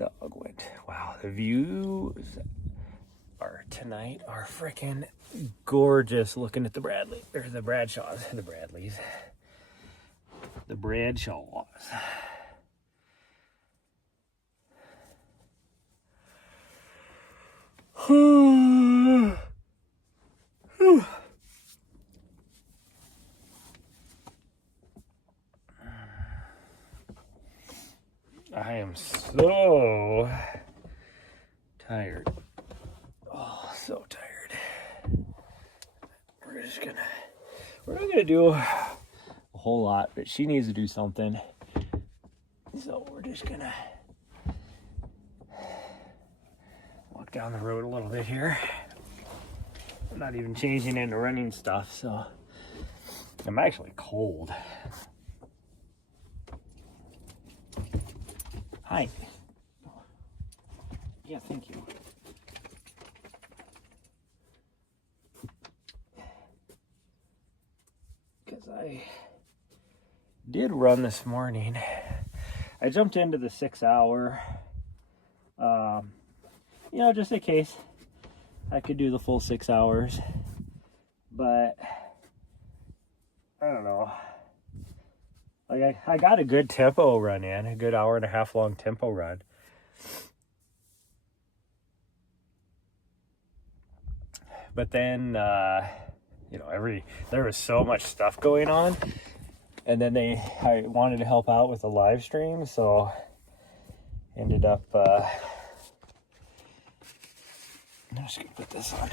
dog went. Wow, the views tonight are freaking gorgeous. Looking at the Bradshaws. The Bradshaws. I am so tired. Oh, so tired. We're not gonna do a whole lot, but she needs to do something. So we're just gonna walk down the road a little bit here. I'm not even changing into running stuff, so I'm actually cold. Hi. Yeah, thank you. Because I did run this morning. I jumped into the 6 hour, just in case I could do the full 6 hours, but I don't know. Like I got a good tempo run in, a good hour and a half long tempo run. But then, there was so much stuff going on, and then I wanted to help out with the live stream, so ended up, I'm just gonna put this on.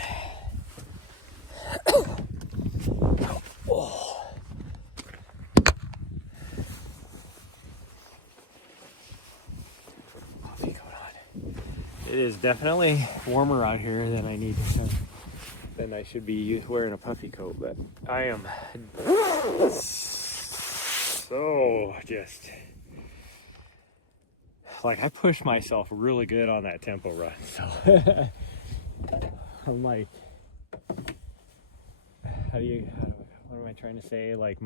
Oh. It is definitely warmer out here than I should be wearing a puffy coat, but I am so just like I pushed myself really good on that tempo run, so I'm like, what am I trying to say? Like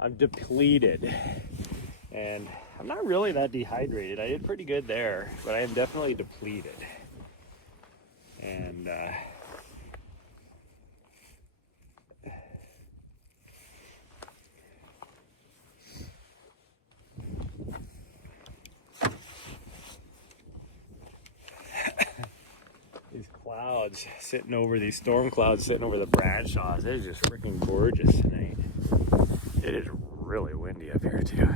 I'm depleted. And I'm not really that dehydrated. I did pretty good there, but I am definitely depleted. And these clouds sitting over, these storm clouds sitting over the Bradshaws, it is just freaking gorgeous tonight. It is really windy up here too.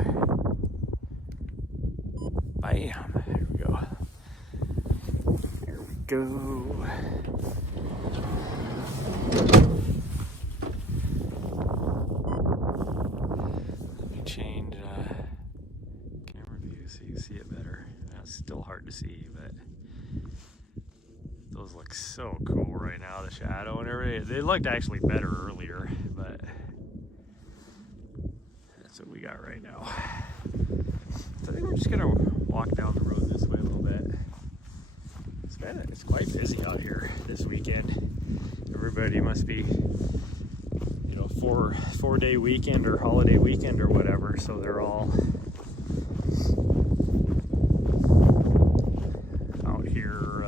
Bam, there we go. There we go. Let me change camera view so you can see it better. It's still hard to see, but those look so cool right now, the shadow and everything. They looked actually better earlier, but that's what we got right now. So I think we're just gonna walk down the road this way a little bit. It's quite busy out here this weekend. Everybody must be, 4-day weekend or holiday weekend or whatever, so they're all out here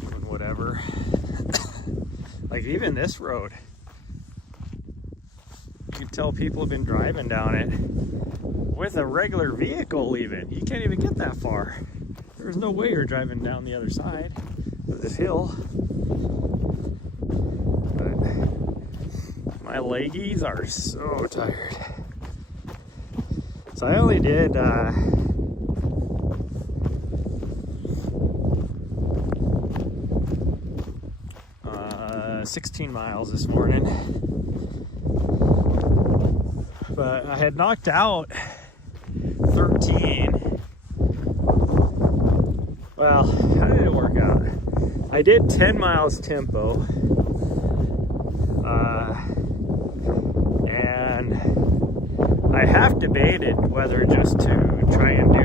doing whatever. Like even this road, you can tell people have been driving down it with a regular vehicle even. You can't even get that far. There's no way you're driving down the other side of this hill. But my leggies are so tired. So I only did 16 miles this morning. But I had knocked out 13. Well, how did it work out? I did 10 miles tempo. And I half debated whether just to try and do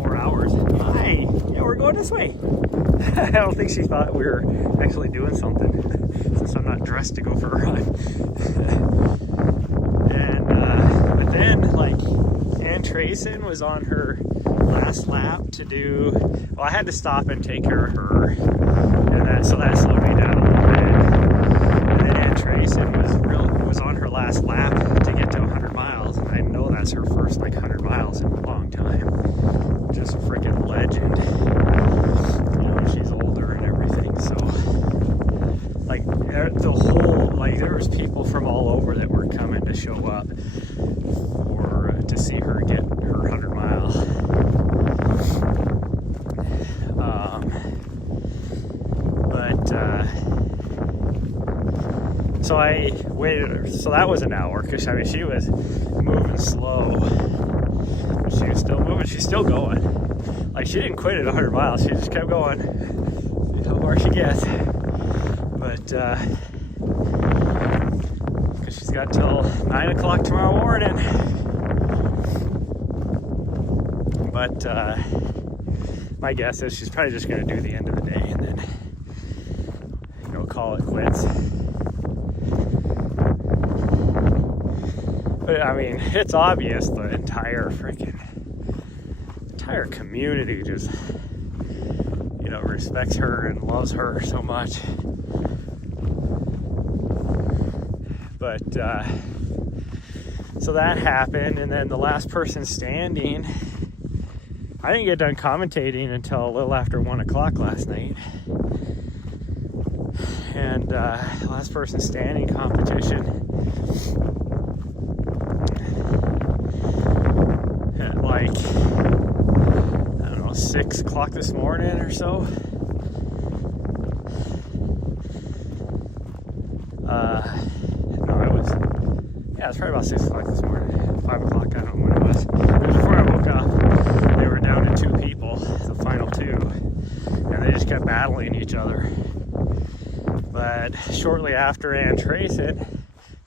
4 hours. Hi! Yeah, we're going this way. I don't think she thought we were actually doing something since I'm not dressed to go for a run. And but then, like, Trayson was on her last lap to do, well, I had to stop and take care of her, and so that slowed me down a little bit. And then Aunt Trayson was on her last lap to get to 100 miles, and I know that's her first like 100 miles in a long time. Just a freaking legend. You know, she's older and everything, so like the whole, like there was people from all over that were coming to show up or to see her get her 100 mile. So I waited, so that was an hour, because I mean she was moving slow, but she was still moving, she's still going. Like she didn't quit at 100 miles, she just kept going, see how far she gets. But because she's got till 9 o'clock tomorrow morning. But my guess is she's probably just going to do the end of the day and then, you know, call it quits. But I mean, it's obvious the entire community just, you know, respects her and loves her so much. But so that happened, and then the last person standing, I didn't get done commentating until a little after 1 o'clock last night. And last person standing competition at like, I don't know, 6 o'clock this morning or so. Yeah, it's probably about 6 o'clock this morning, 5 o'clock, I don't know when it was. It was before I woke up. They were down to 2 people, the final 2, and they just kept battling each other. But shortly after Aunt Trayson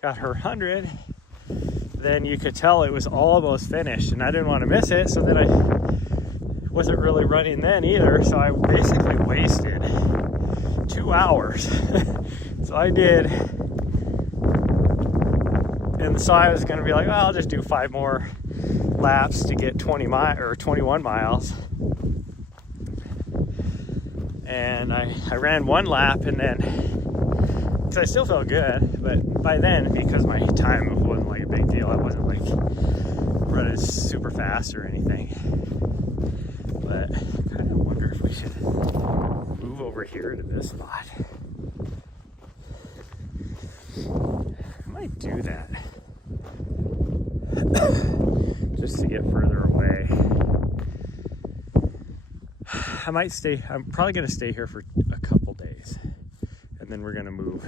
got her 100, then you could tell it was almost finished, and I didn't want to miss it, so then I wasn't really running then either, so I basically wasted 2 hours. So I did, and so I was going to be like, well, I'll just do 5 more laps to get 21 miles. And I ran 1 lap, and then, because I still felt good, but by then, because my time wasn't like a big deal, I wasn't like running super fast or anything. But I kind of wonder if we should move over here to this spot. I might do that. Just to get further away. I might stay, I'm probably going to stay here for a couple days, and then we're going to move.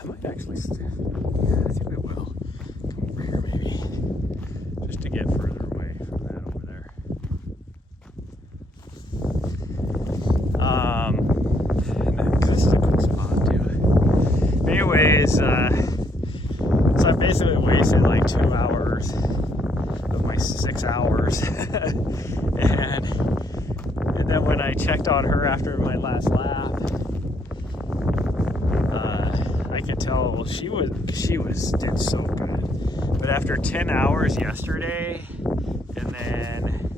I might actually stay, yeah, I think I will. Come over here maybe, just to get further away from that over there. This is a good spot too. Anyways, so I basically wasted like 2 hours of my 6 hours. and then when I checked on her after my last lap, I could tell she did so good. But after 10 hours yesterday, and then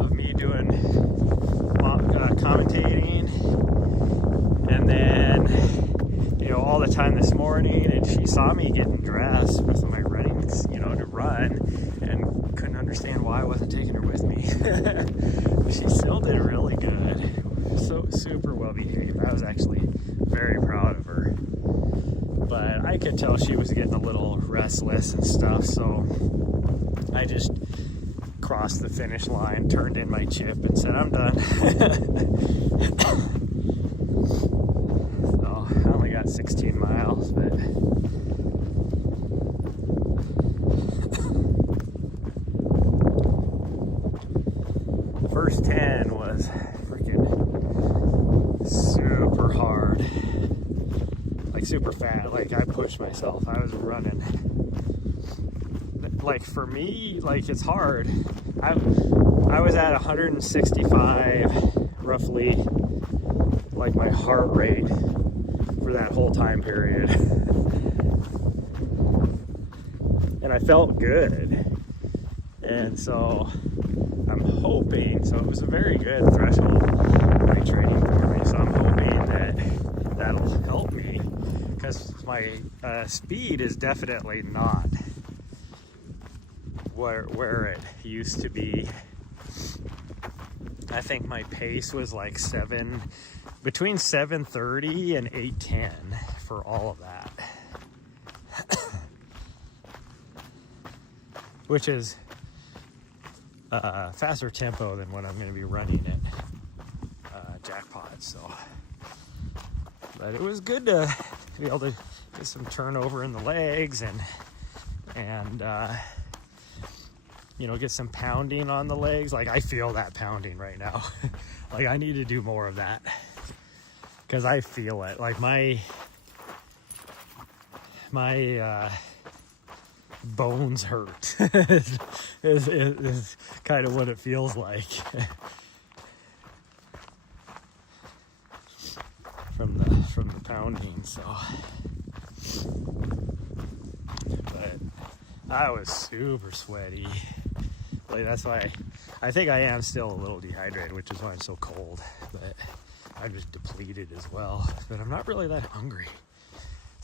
of me doing commentating, and then, you know, all the time this morning, and she saw me getting dressed with my running, you know, to run, and couldn't understand why I wasn't taking her with me. She still did really good. So super well behaved. I was actually very proud of her. But I could tell she was getting a little restless and stuff, so I just crossed the finish line, turned in my chip, and said, I'm done. So I only got 16 miles, but the first 10 was freaking super hard, like super fat. Like I pushed myself. I was running. Like for me, like it's hard. I was at 165 roughly, like my heart rate for that whole time period. and I felt good. And so I'm hoping, so it was a very good threshold retraining for me. So I'm hoping that that'll help me, because my speed is definitely not where it used to be. I think my pace was like between 7:30 and 8:10 for all of that. Which is faster tempo than what I'm going to be running at Jackpot. So, but it was good to be able to get some turnover in the legs and you know, get some pounding on the legs. Like, I feel that pounding right now. Like, I need to do more of that, because I feel it. Like, my bones hurt is kind of what it feels like from the pounding. So, but I was super sweaty. Like, that's why I think I am still a little dehydrated, which is why I'm so cold. But I'm just depleted as well. But I'm not really that hungry.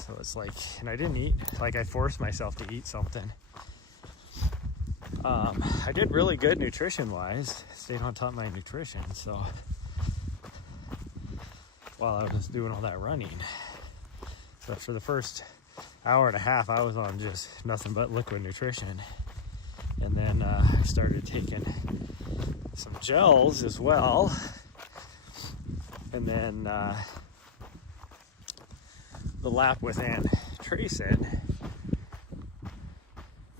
So it's like, and I didn't eat, like, I forced myself to eat something. I did really good nutrition-wise, stayed on top of my nutrition, so while I was doing all that running. So for the first hour and a half, I was on just nothing but liquid nutrition. And then I started taking some gels as well. And then the lap with Aunt Trayson,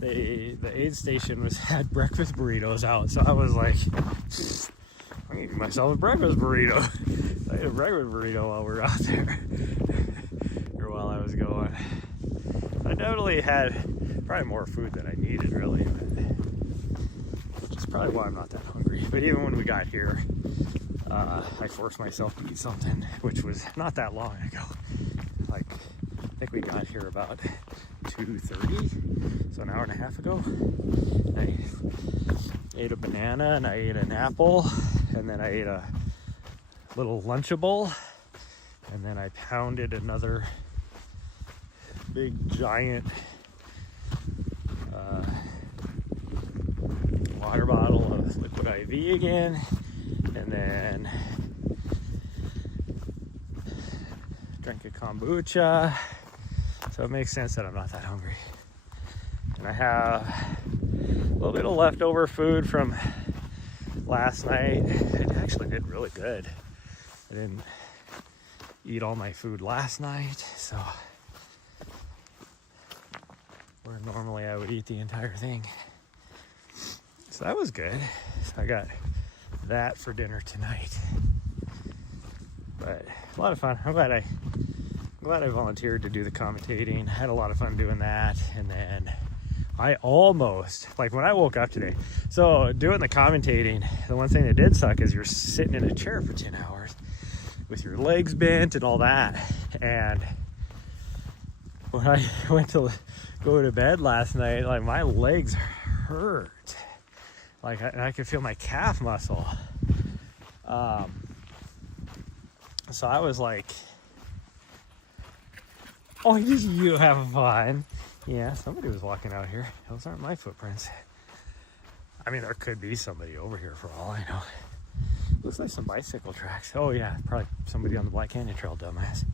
the aid station had breakfast burritos out, so I was like, I'm eating myself a breakfast burrito. I ate a breakfast burrito while we were out there, or while I was going. I definitely had probably more food than I needed, really, which is probably why I'm not that hungry. But even when we got here, I forced myself to eat something, which was not that long ago. Like, I think we got here about 2:30, so an hour and a half ago. I ate a banana and I ate an apple, and then I ate a little Lunchable, and then I pounded another big giant water bottle of liquid IV again, and then drank a kombucha. So it makes sense that I'm not that hungry. And I have a little bit of leftover food from last night. It actually did really good. I didn't eat all my food last night, so where normally I would eat the entire thing. So that was good. So I got that for dinner tonight. But a lot of fun. I'm glad I volunteered to do the commentating. I had a lot of fun doing that. And then I almost, like, when I woke up today, so doing the commentating, the one thing that did suck is you're sitting in a chair for 10 hours with your legs bent and all that. And when I went to go to bed last night, like, my legs hurt. Like, I could feel my calf muscle. So I was like, oh, you have fun. Yeah, somebody was walking out here. Those aren't my footprints. I mean, there could be somebody over here for all I know. Looks like some bicycle tracks. Oh yeah, probably somebody on the Black Canyon Trail, dumbass.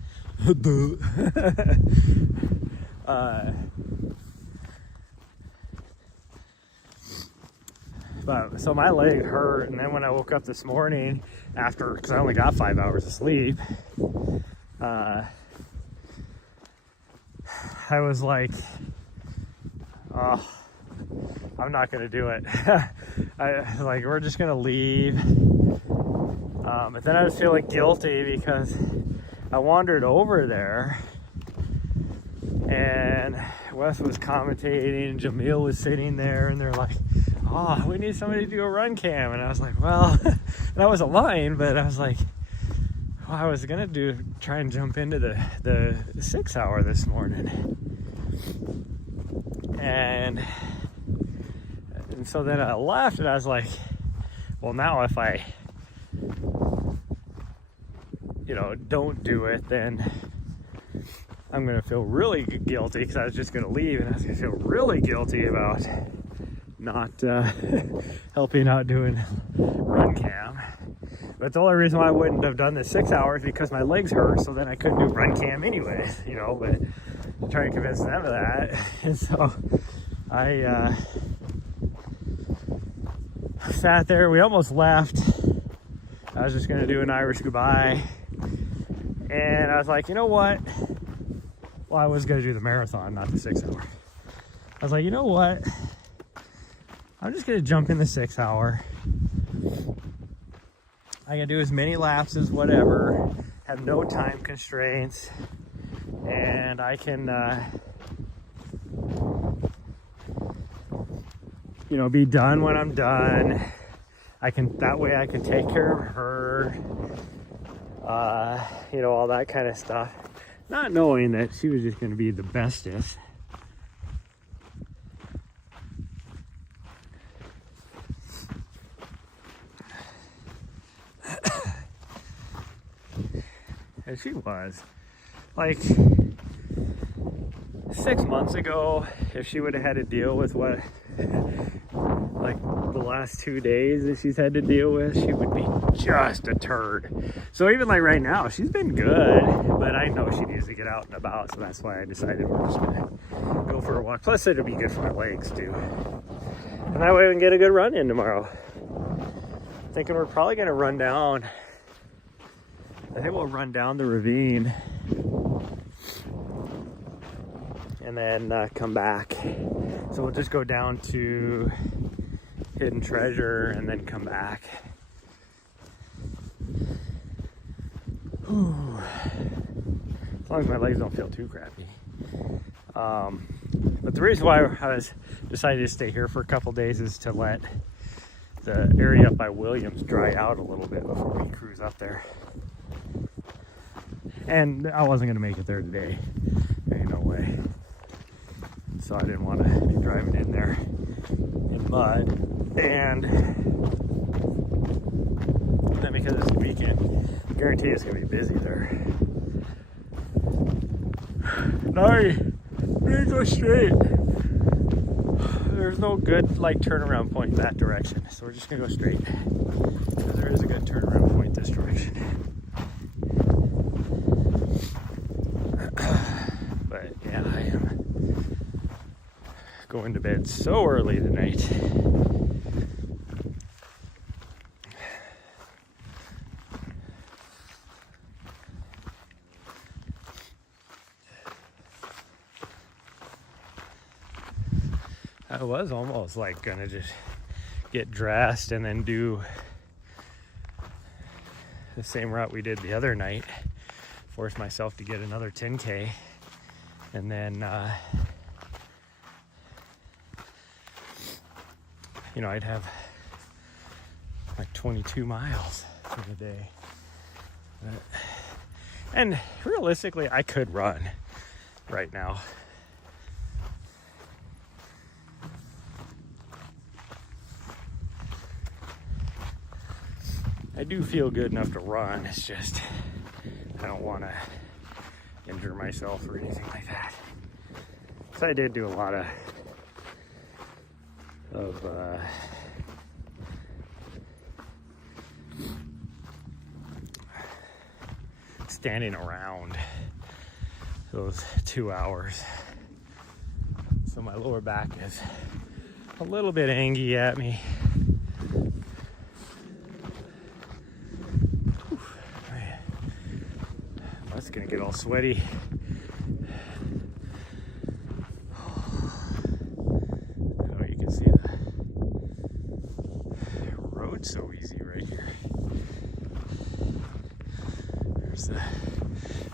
But so my leg hurt, and then when I woke up this morning after, because I only got 5 hours of sleep, I was like, oh, I'm not gonna do it. Like, we're just gonna leave. But then I was feeling guilty because I wandered over there and Wes was commentating and Jamil was sitting there, and they're like, oh, we need somebody to do a run cam. And I was like, well, and I wasn't lying, but I was like, well, I was gonna try and jump into the 6 hour this morning. And so then I left, and I was like, well, now if I, don't do it, then I'm gonna feel really guilty, because I was just gonna leave, and I was gonna feel really guilty about not helping out doing run cam. But the only reason why I wouldn't have done the 6 hours because my legs hurt, so then I couldn't do run cam anyways, but I'm trying to convince them of that. And so I sat there. We almost left. I was just gonna do an Irish goodbye, and I was like, you know what? Well, I was gonna do the marathon, not the 6 hour. I was like, you know what? I'm just gonna jump in the 6 hour. I can do as many laps as whatever, have no time constraints, and I can, be done when I'm done. That way I can take care of her, all that kind of stuff. Not knowing that she was just going to be the bestest. And she was. Like, 6 months ago, if she would have had to deal with what, like the last 2 days that she's had to deal with, she would be just a turd. So even like right now, she's been good, but I know she needs to get out and about, so that's why I decided we're just gonna go for a walk. Plus it'll be good for my legs too. And that way we can get a good run in tomorrow. Thinking we're probably gonna run down, I think we'll run down the ravine and then come back. So we'll just go down to Hidden Treasure and then come back. Whew. As long as my legs don't feel too crappy. But the reason why I was decided to stay here for a couple days is to let the area up by Williams dry out a little bit before we cruise up there. And I wasn't gonna make it there today. Ain't no way. So I didn't want to be driving in there in mud. And then because it's the weekend, I guarantee it's gonna be busy there. Nahri, we need to go straight. There's no good turnaround point in that direction, so we're just gonna go straight. Because there is a good turnaround point this direction. But yeah, I am going to bed so early tonight. I was almost gonna just get dressed and then do the same route we did the other night. Force myself to get another 10K, and then I'd have like 22 miles for the day. And realistically, I could run right now. I do feel good enough to run. It's just I don't want to injure myself or anything like that. So I did do a lot of standing around those 2 hours. So my lower back is a little bit angy at me. It's gonna get all sweaty. Oh, you can see the road so easy right here. There's the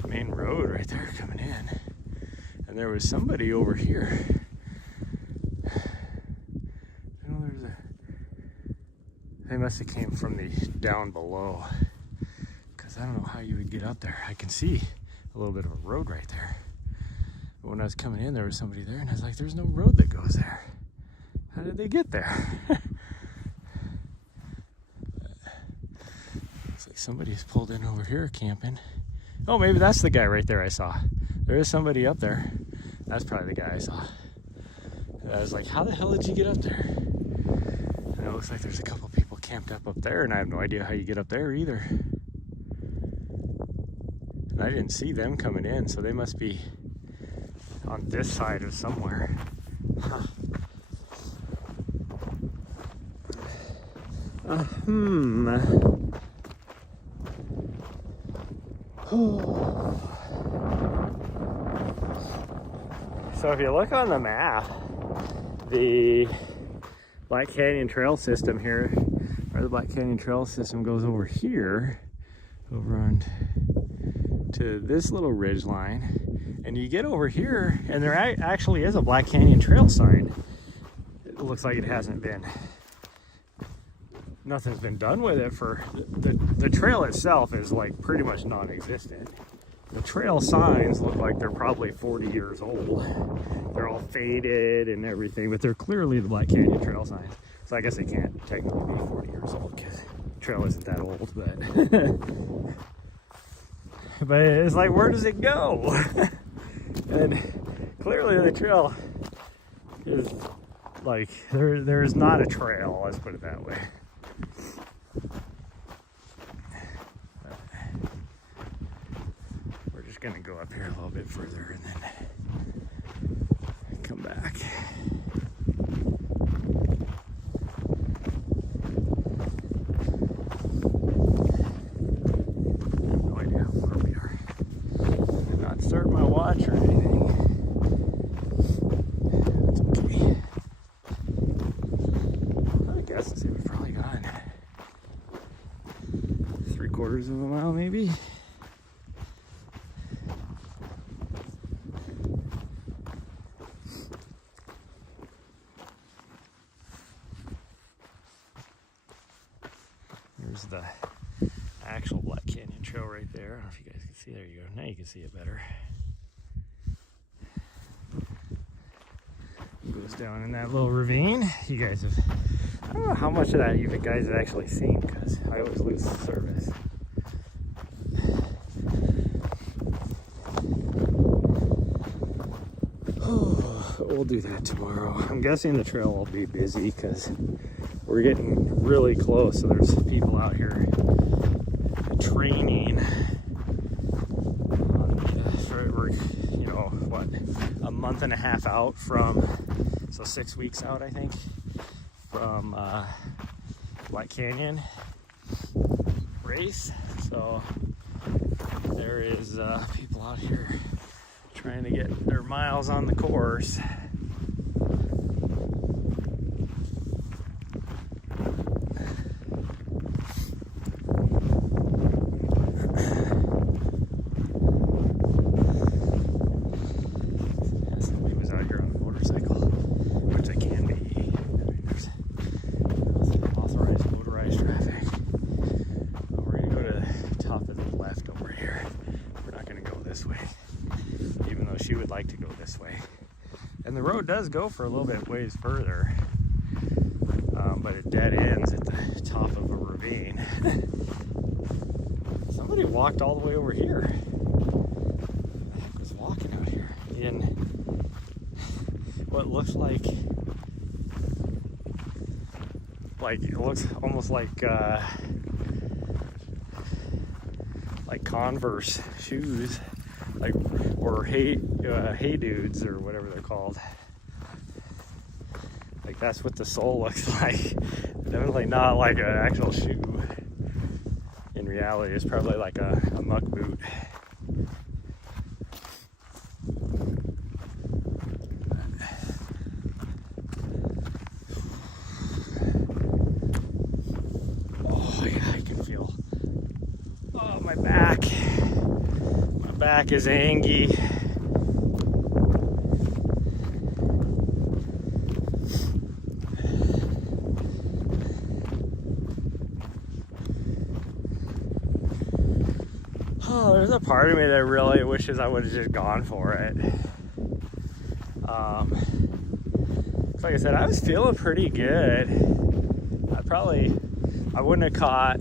main road right there coming in. And there was somebody over here. They must have came from the down below. I don't know how you would get up there. I can see a little bit of a road right there. When I was coming in, there was somebody there, and I was like, there's no road that goes there. How did they get there? Looks like somebody's pulled in over here camping. Oh, maybe that's the guy right there I saw. There is somebody up there. That's probably the guy I saw. And I was like, how the hell did you get up there? And it looks like there's a couple people camped up there, and I have no idea how you get up there either. And I didn't see them coming in, so they must be on this side of somewhere. Huh. So if you look on the map, the Black Canyon Trail system here, or the Black Canyon Trail system goes over here, over on to this little ridge line, and you get over here, and there actually is a Black Canyon Trail sign. It looks like it hasn't been, nothing's been done with it for, the trail itself is like pretty much non-existent. The trail signs look like they're probably 40 years old. They're all faded and everything, but they're clearly the Black Canyon Trail signs. So I guess they can't technically be 40 years old because the trail isn't that old, but but it's like, where does it go? And clearly the trail is like, there is not a trail, let's put it that way. We're just gonna go up here a little bit further and then come back. Start my watch or anything. That's okay. I guess we've probably gone 3/4 of a mile, maybe. There's the actual Black Canyon Trail right there. I don't know if you guys can see. There you go. Now you can see it better. It goes down in that little ravine. You guys have, I don't know how much of that you guys have actually seen because I always lose service. We'll do that tomorrow. I'm guessing the trail will be busy because we're getting really close. So there's people out here training. We're, you know, what, a month and a half out from, so 6 weeks out, I think, from Black Canyon race. So there is people out here trying to get their miles on the course. She would like to go this way, and the road does go for a little bit ways further, but it dead ends at the top of a ravine. Somebody walked all the way over here. Who the heck was walking out here in what looks like it looks almost like Converse shoes, like, or hey dudes or whatever they're called. Like, that's what the sole looks like. Definitely not like an actual shoe. In reality, it's probably like a muck boot. Oh yeah, I can feel, oh, my back. My back is angy. Oh, there's a part of me that really wishes I would have just gone for it. Like I said, I was feeling pretty good. I wouldn't have caught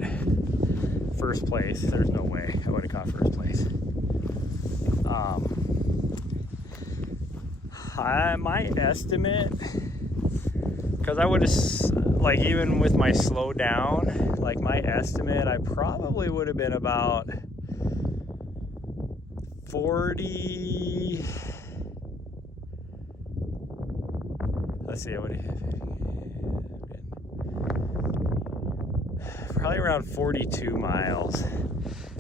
first place. There's no way I would have caught first place. My estimate, because I would have, like, even with my slow down, like my estimate, I probably would have been about 40. Let's see, I would have probably around 42 miles,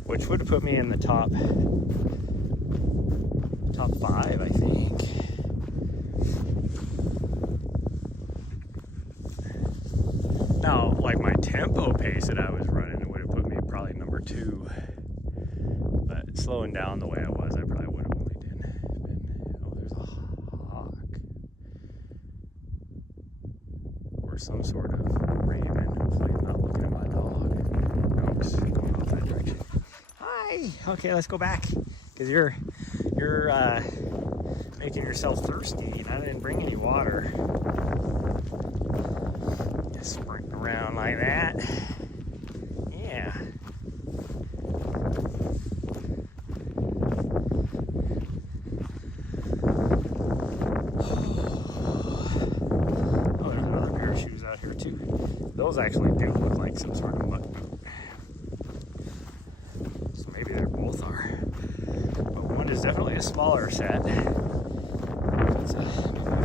which would have put me in the top 5, I think. Now, like my tempo pace that I was running, it would have put me probably number 2. But slowing down the way I was, I probably would have only been. Oh, there's a hawk. Or some sort of raven. Hopefully he's not looking at my dog. No, I'm just going off that direction. Hi! Okay, let's go back. Because you're making yourself thirsty, and I didn't bring any water. Just sprinting around like that. Yeah. Oh, there's another pair of shoes out here too. Those actually do look like some sort of muck boot. So maybe they both are. But one is definitely a smaller set. It's maybe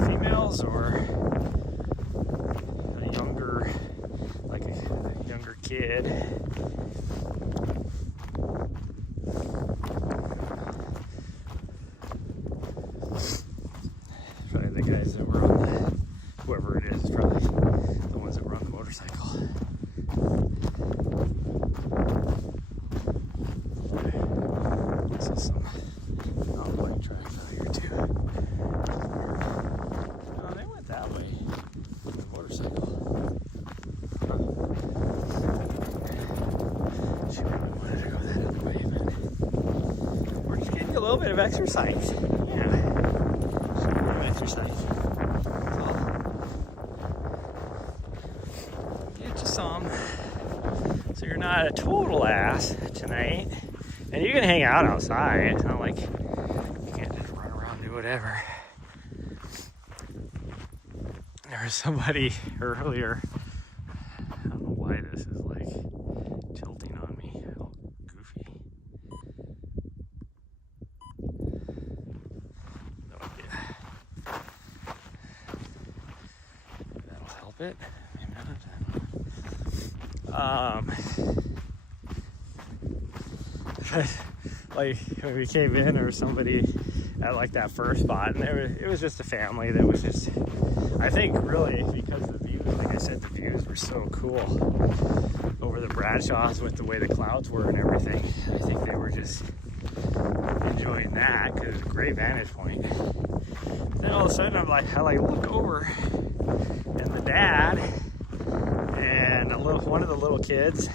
females or a younger, like a younger kid. Probably the guys that were on the, whoever it is, probably the ones that were on the motorcycle. This is some non-bike tracks out here too. Oh, they went that way on the motorcycle. Huh. Shoot, I wanted to go that other way, but we're just getting a little bit of exercise. Yeah. Just a little bit of exercise. So, get you some. So you're not a total ass tonight. And you can hang out outside. It's not like you can't just run around and do whatever. There was somebody earlier. I don't know why this is like tilting on me. All goofy. No idea. That'll help it. Maybe not. Like when we came in, there was somebody at like that first spot, and it was just a family that was just, I think really because the views, like I said, the views were so cool over the Bradshaws with the way the clouds were and everything. I think they were just enjoying that because it was a great vantage point. Then all of a sudden I look over, and the dad and one of the little kids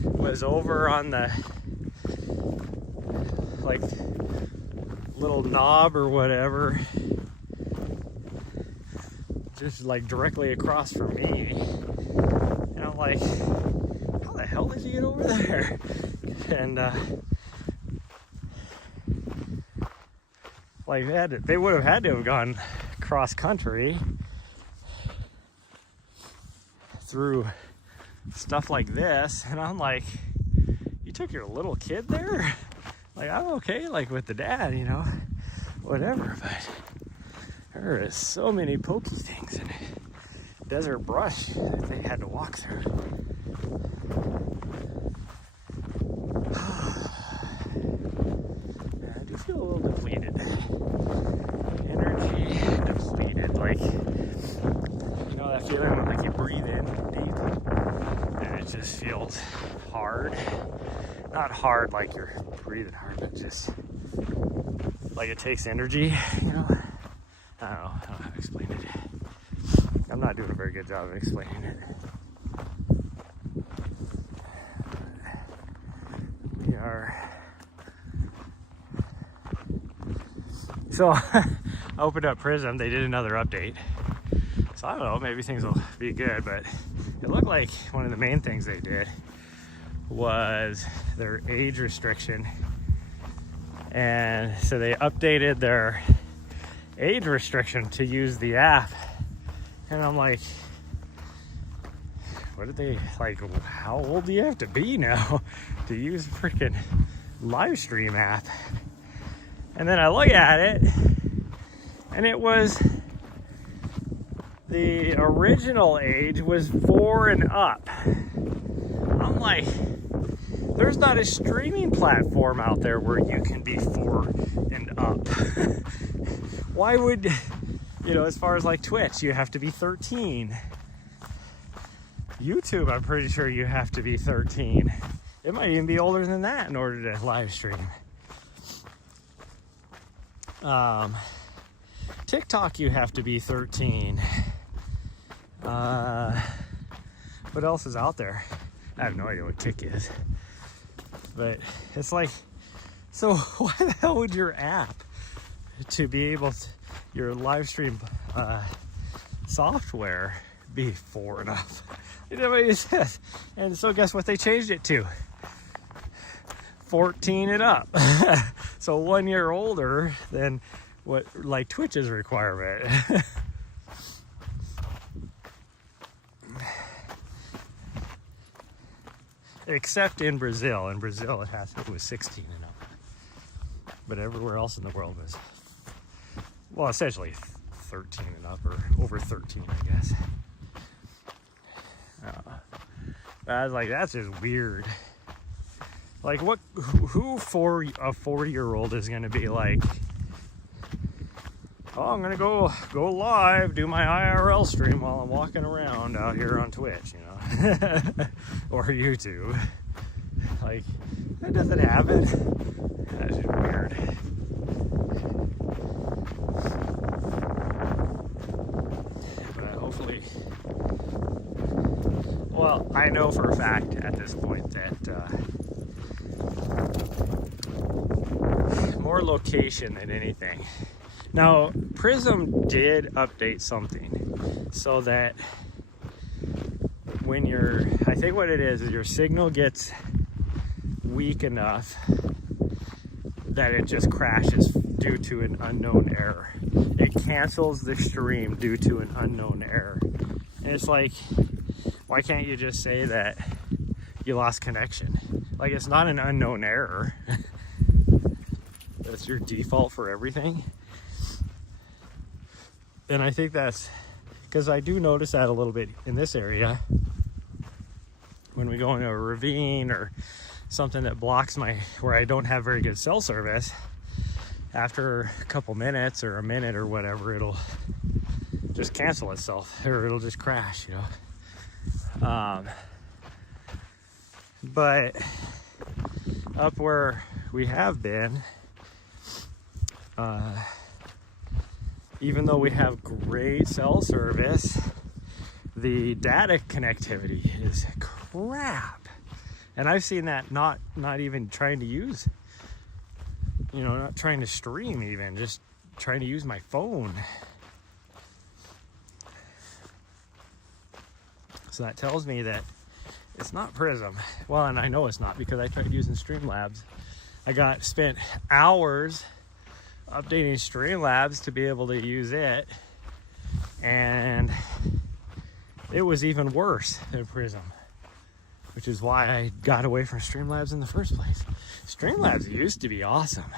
was over on the like little knob or whatever, just like directly across from me, and I'm like, how the hell did you get over there? And like they would have had to have gone cross country through stuff like this, and I'm like, you took your little kid there? Like, I'm okay, like, with the dad, you know, whatever, but there is so many pokey things in desert brush that they had to walk through. I do feel a little depleted. Energy depleted, like, you know that feeling when, like, you breathe in deep and it just feels hard. Not hard like you're breathing hard, but just like it takes energy, you know? I don't know how to explain it. I'm not doing a very good job of explaining it. We are... So, I opened up Prism, they did another update. So I don't know, maybe things will be good, but it looked like one of the main things they did was their age restriction. And so they updated their age restriction to use the app. And I'm like, what did they, like, how old do you have to be now to use a freaking live stream app? And then I look at it, and it was, the original age was 4 and up. I'm like, there's not a streaming platform out there where you can be 4 and up. Why would, you know, as far as like Twitch, you have to be 13. YouTube, I'm pretty sure you have to be 13. It might even be older than that in order to live stream. TikTok, you have to be 13. What else is out there? I have no idea what Kick is. But it's like, so why the hell would your app to be able to, your live stream software be 4 and up? It never even says. And so guess what they changed it to? 14 and up. So 1 year older than what like Twitch's requirement. Except in Brazil. In Brazil it was 16 and up. But everywhere else in the world was, well, essentially 13 and up, or over 13, I guess. I was like, that's just weird. Like, what? Who for a 40-year-old is going to be like, oh, I'm going to go live, do my IRL stream while I'm walking around out here on Twitch, you know, or YouTube. Like, that doesn't happen. That's just weird. But hopefully, well, I know for a fact at this point that more location than anything. Now, Prism did update something so that when I think what it is your signal gets weak enough that it just crashes due to an unknown error. It cancels the stream due to an unknown error. And it's like, why can't you just say that you lost connection? Like, it's not an unknown error. That's your default for everything. And I think that's because I do notice that a little bit in this area when we go into a ravine or something that blocks where I don't have very good cell service. After a couple minutes or a minute or whatever, it'll just cancel itself, or it'll just crash, you know. But up where we have been, even though we have great cell service, the data connectivity is crap. And I've seen that not even trying to use, you know, not trying to stream even, just trying to use my phone. So that tells me that it's not Prism. Well, and I know it's not because I tried using Streamlabs. I spent hours updating Streamlabs to be able to use it, and it was even worse than Prism, which is why I got away from Streamlabs in the first place. Streamlabs used to be awesome.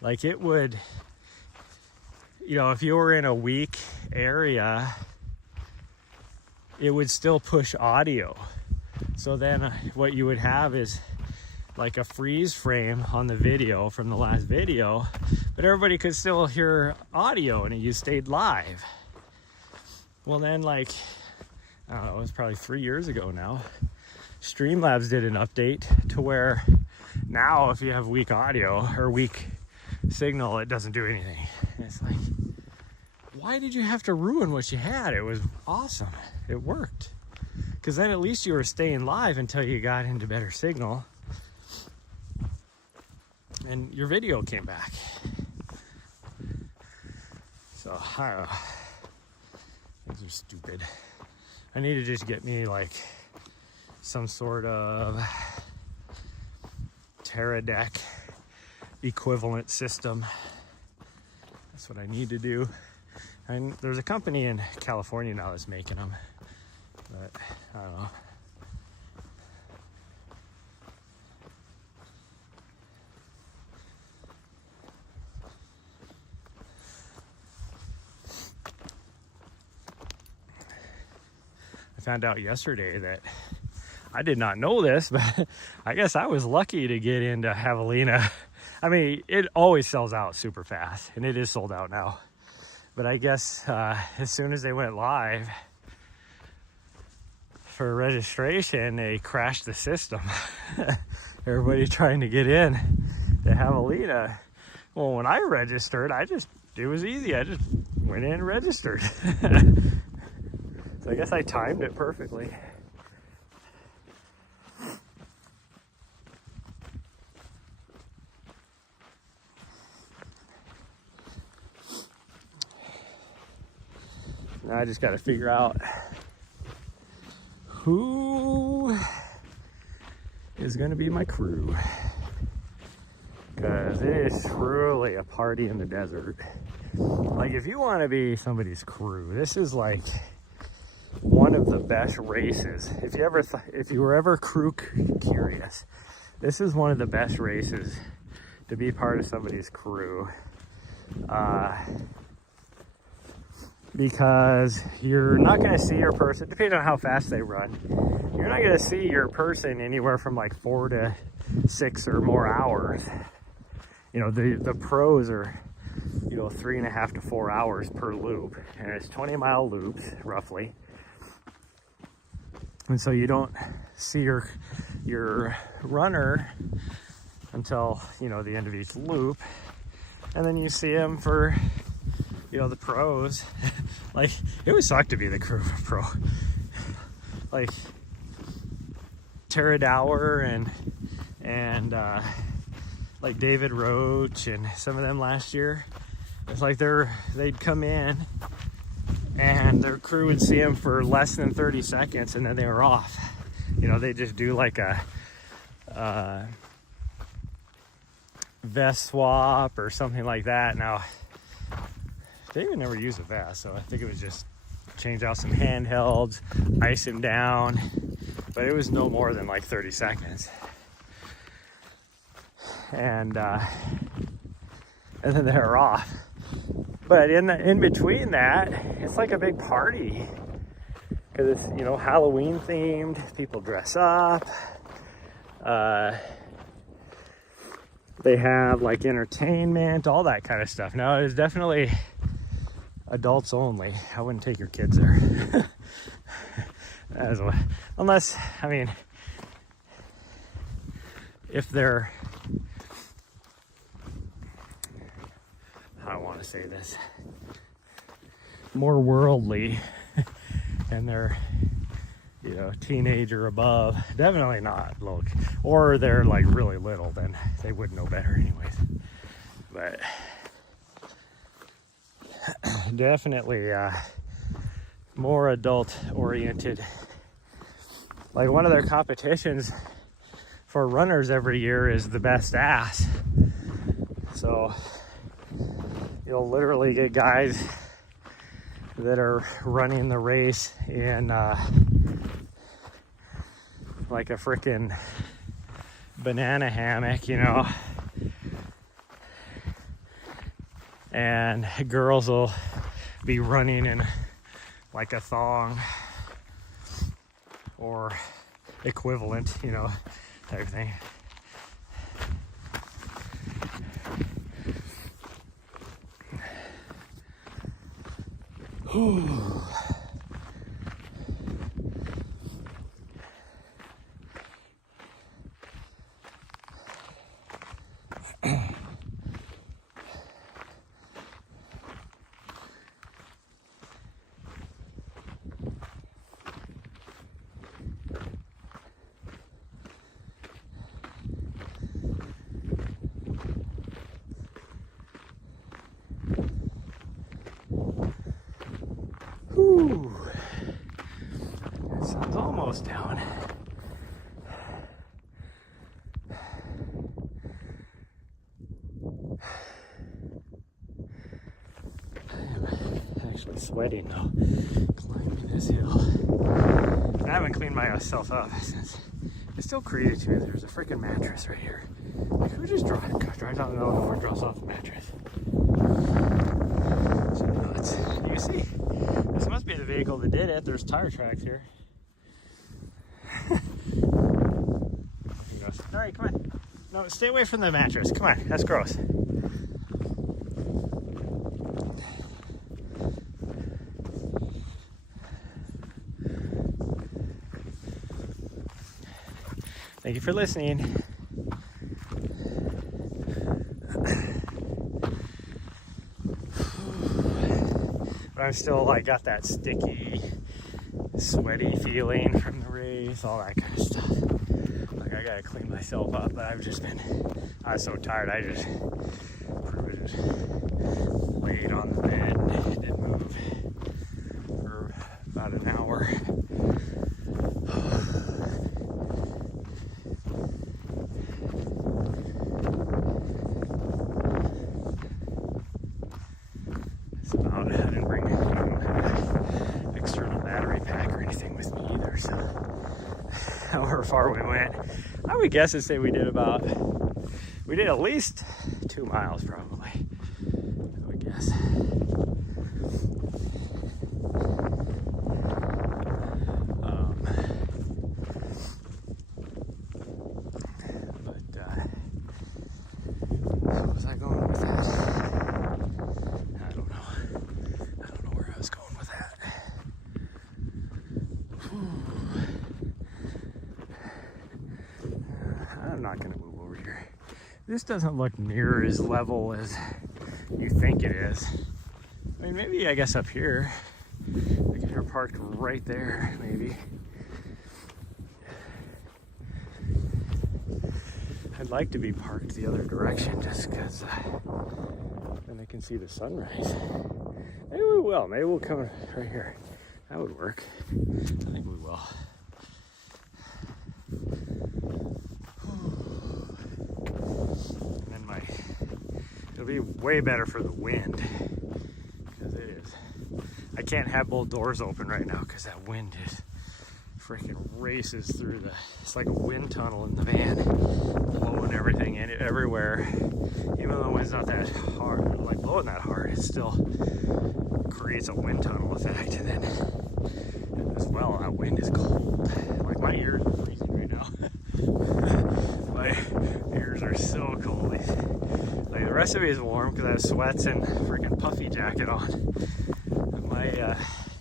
Like, it would, you know, if you were in a weak area, it would still push audio. So then what you would have is like a freeze frame on the video from the last video, but everybody could still hear audio and you stayed live. Well, then, like, I don't know, it was probably 3 years ago now, Streamlabs did an update to where now if you have weak audio or weak signal, it doesn't do anything. And it's like, why did you have to ruin what you had? It was awesome. It worked. Because then at least you were staying live until you got into better signal. And your video came back. So I don't know. These are stupid. I need to just get me like some sort of Terradeck equivalent system. That's what I need to do. And there's a company in California now that's making them, but I don't know. I found out yesterday that I did not know this, but I guess I was lucky to get into javelina. I mean, it always sells out super fast, and it is sold out now. But I guess as soon as they went live for registration, they crashed the system. Everybody trying to get in to javelina. Well, when I registered, it was easy. I just went in and registered. So I guess I timed it perfectly. Now I just got to figure out who is going to be my crew, because it is truly a party in the desert. Like, if you want to be somebody's crew, this is like one of the best races. If you were ever crew curious, this is one of the best races to be part of somebody's crew. Because you're not going to see your person, depending on how fast they run, you're not going to see your person anywhere from like 4 to 6 or more hours. You know, the pros are, 3.5 to 4 hours per loop, and it's 20-mile loops roughly. And so you don't see your runner until, the end of each loop, and then you see them for, the pros. Like, it would suck to be the crew of a pro. Like Tara Dower and like David Roach and some of them last year. It's like they'd come in and their crew would see them for less than 30 seconds and then they were off. They just do like a vest swap or something like that. Now, David never used a vest, so I think it was just change out some handhelds, ice him down, but it was no more than like 30 seconds. And then they're off. But in between that, it's like a big party, because it's Halloween themed. People dress up. They have like entertainment, all that kind of stuff. Now, it's definitely adults only. I wouldn't take your kids there. Unless, if they're, I don't want to say this, more worldly and they're, teenage or above, definitely not. Look, or they're like really little, then they would know better anyways. But definitely more adult oriented. Like, one of their competitions for runners every year is the best ass. So you'll literally get guys that are running the race in like a freaking banana hammock, and girls will be running in like a thong or equivalent, type of thing. down. Actually sweating though, climbing this hill. I haven't cleaned myself up since. It's still crazy to me. There's a freaking mattress right here. Like, who just drives out in the middle of nowhere and drops off the mattress? It's nuts. You see, this must be the vehicle that did it. There's tire tracks here. Nahri, come on. No, stay away from the mattress. Come on, that's gross. Thank you for listening. But I'm still like got that sticky, sweaty feeling from the race, all that kind of stuff. Like I gotta clean myself up, but I was so tired. I just laid on the bed and didn't move for about an hour. I didn't bring an external battery pack or anything with me either, so however far we went, I would guess and say we did at least 2 miles probably, I would guess. Where was I going with that? I'm not going to move over here. This doesn't look near as level as you think it is. I mean, maybe I guess up here. Like if you're parked right there, maybe. I'd like to be parked the other direction just because then I can see the sunrise. Maybe we will. Maybe we'll come right here. That would work. I think we will. It'll be way better for the wind because it is. I can't have both doors open right now because that wind is freaking races through it's like a wind tunnel in the van, blowing everything in it everywhere. Even though the wind's not that hard, like blowing that hard, it still creates a wind tunnel effect. And then as well, that wind is cold. Like my ears are freezing right now. My ears are so cold. Like the rest of me is warm because I have sweats and freaking puffy jacket on. But my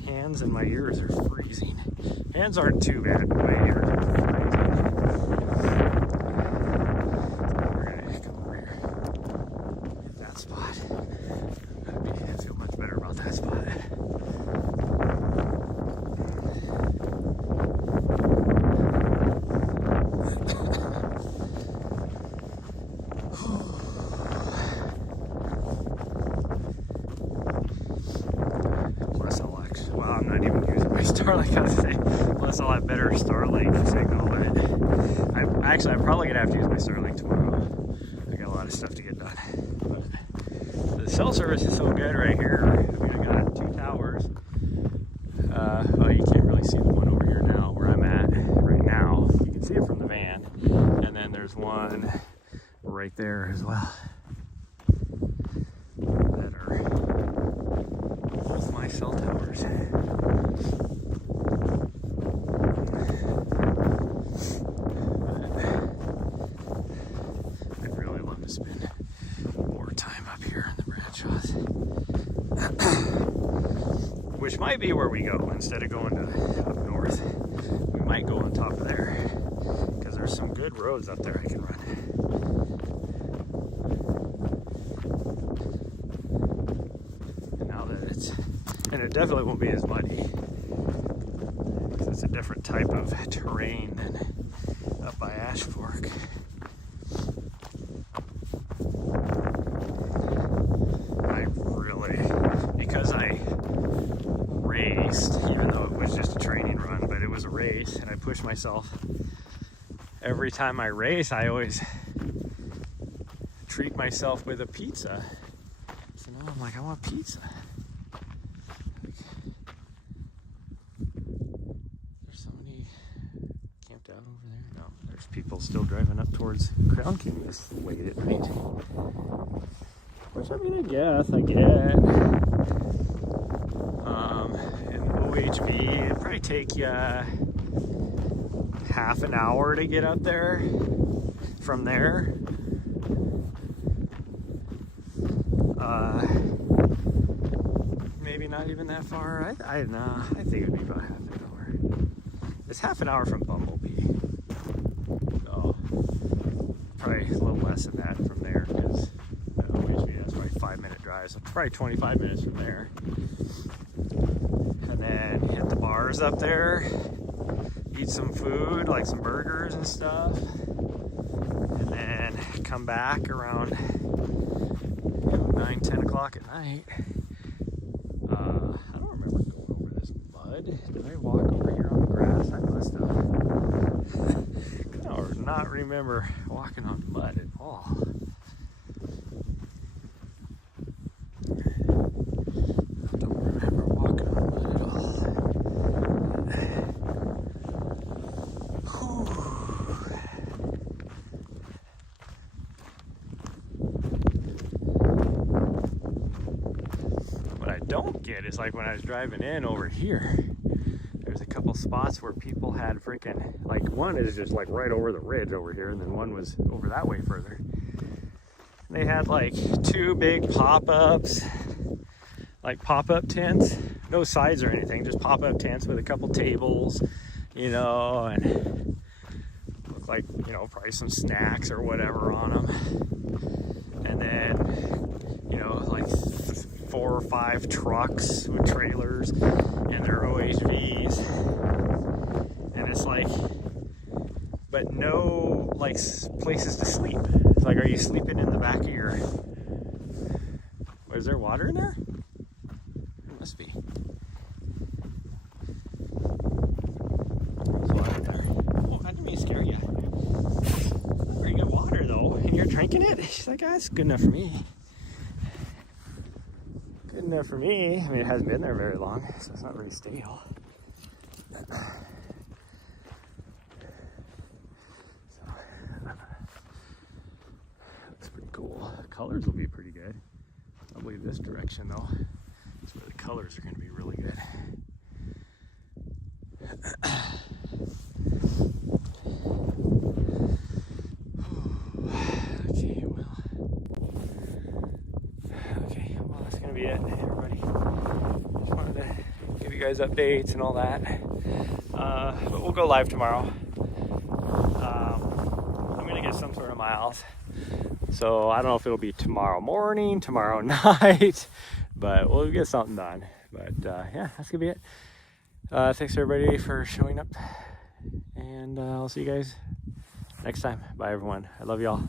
hands and my ears are freezing. Hands aren't too bad, but my ears are freezing. So we're gonna come over here, hit that spot. I feel much better about that spot. Starlink, I would say, plus I'll have better Starlink signal, but I probably gonna have to use my Starlink tomorrow. I got a lot of stuff to get done. But the cell service is so good right here. I mean, I got 2 towers. Well, you can't really see the one over here now where I'm at right now. You can see it from the van, and then there's one right there as well. That are both my cell towers. Spend more time up here in the Bradshaws, which might be where we go instead of going to up north. We might go on top of there because there's some good roads up there I can run. And now that and it definitely won't be as muddy because it's a different type of terrain than up by Ash Fork. Because I raced, even though it was just a training run, but it was a race, and I pushed catch myself. Every time I race, I always treat myself with a pizza. So now I'm like, I want pizza. There's somebody camped out over there. No, there's people still driving up towards Crown King this late at night. Which I mean, I guess I get. And OHV, it'd probably take you half an hour to get up there from there. Maybe not even that far. I think it'd be about half an hour. It's half an hour from Bumblebee. So probably a little less than that from there, because that's probably a 5-minute drive. So probably 25 minutes from there. And then hit the bars up there, eat some food, like some burgers and stuff, and then come back around 9, 10 o'clock at night. I don't remember going over this mud. Did I walk over here on the grass? I must have. I do not remember walking on mud at all. Don't get is like when I was driving in over here, there's a couple spots where people had freaking, like one is just like right over the ridge over here, and then one was over that way further. They had like 2 big pop-ups, like pop-up tents, no sides or anything, just pop-up tents with a couple tables, you know, and look like, you know, probably some snacks or whatever on them. And then, you know, like 4 or 5 trucks with trailers and their OHVs, and it's like, but no like places to sleep. It's like, are you sleeping in the back of your? Is there water in there? There must be. There's water in there. Oh, I didn't mean to scare you. Pretty good water though, and you're drinking it. She's like, that's good enough for me. Good enough for me. I mean, it hasn't been there very long, so it's not very stale. So, looks pretty cool. Colors will be pretty good. Probably this direction though. That's where the colors are going to be really good. Be it, everybody. Just wanted to give you guys updates and all that. But we'll go live tomorrow. I'm gonna get some sort of miles, so I don't know if it'll be tomorrow morning, tomorrow night, but we'll get something done. But yeah, that's gonna be it. Thanks everybody for showing up, and I'll see you guys next time. Bye everyone. I love y'all.